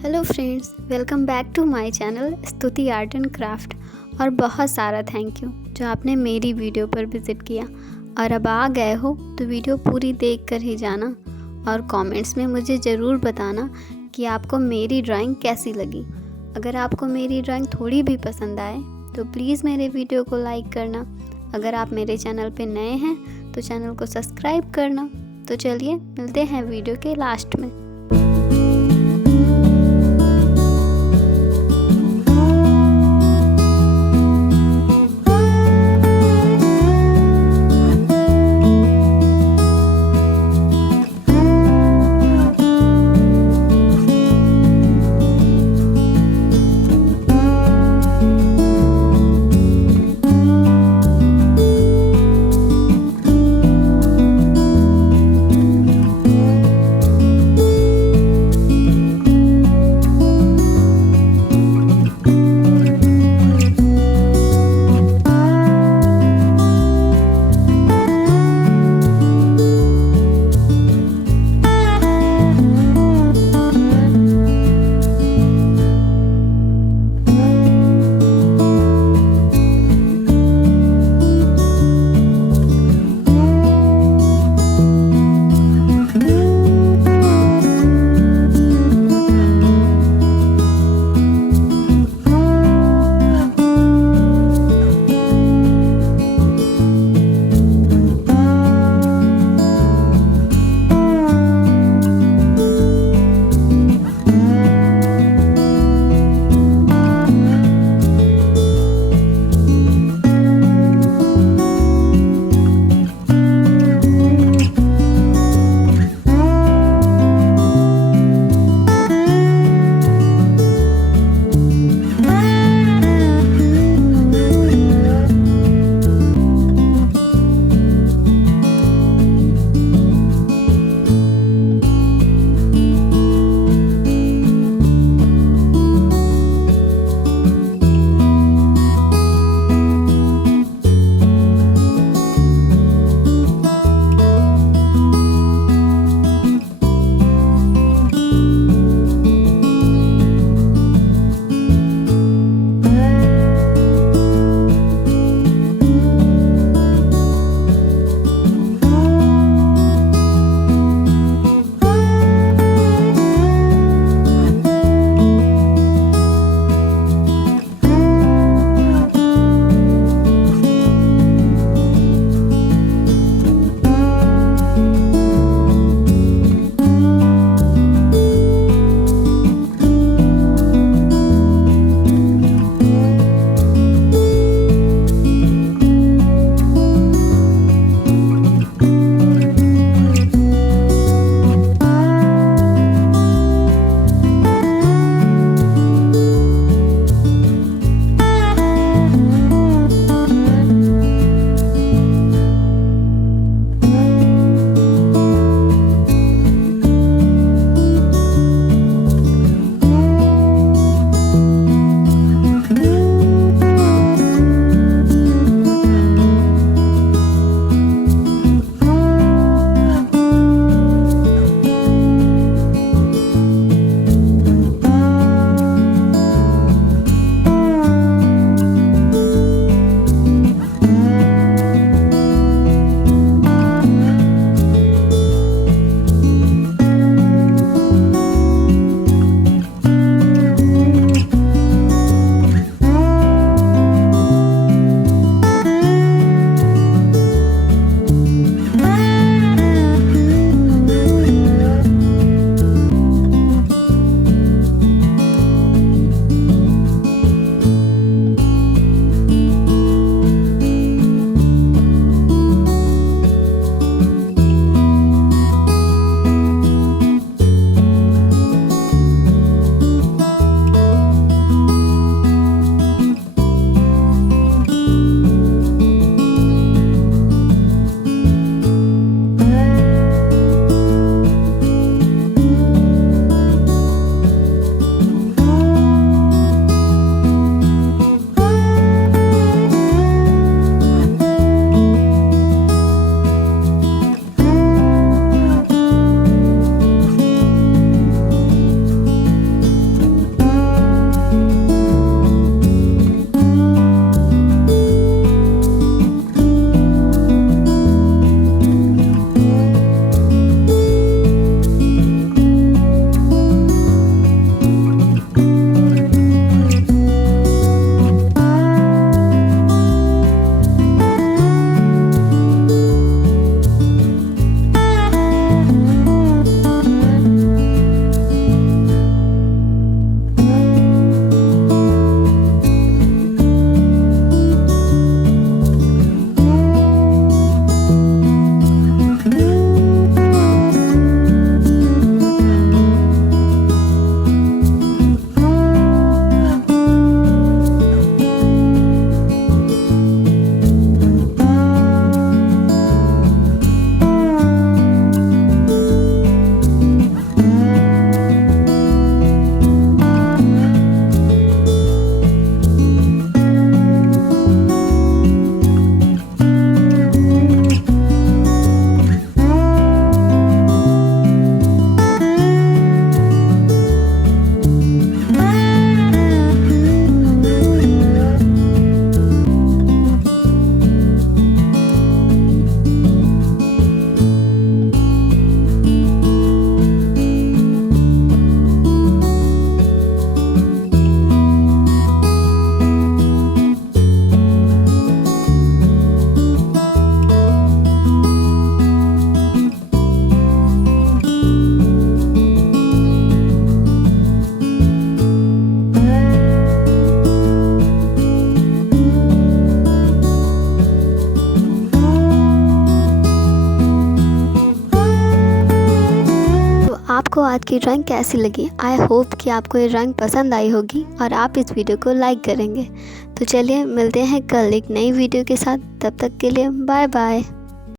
Hello friends, welcome back to my channel स्तुति art and craft. और बहुत सारा थैंक यू जो आपने मेरी वीडियो पर विज़िट किया। और अब आ गए हो तो वीडियो पूरी देख कर ही जाना और कमेंट्स में मुझे ज़रूर बताना कि आपको मेरी ड्राइंग कैसी लगी। अगर आपको मेरी ड्राइंग थोड़ी भी पसंद आए तो प्लीज़ मेरे वीडियो को लाइक करना। अगर आप मेरे चैनल पे नए हैं तो चैनल को सब्सक्राइब करना। तो चलिए मिलते हैं वीडियो के लास्ट में। आज की ड्राइंग कैसी लगी। आई होप कि आपको ये ड्राइंग पसंद आई होगी और आप इस वीडियो को लाइक करेंगे। तो चलिए मिलते हैं कल एक नई वीडियो के साथ। तब तक के लिए बाय बाय।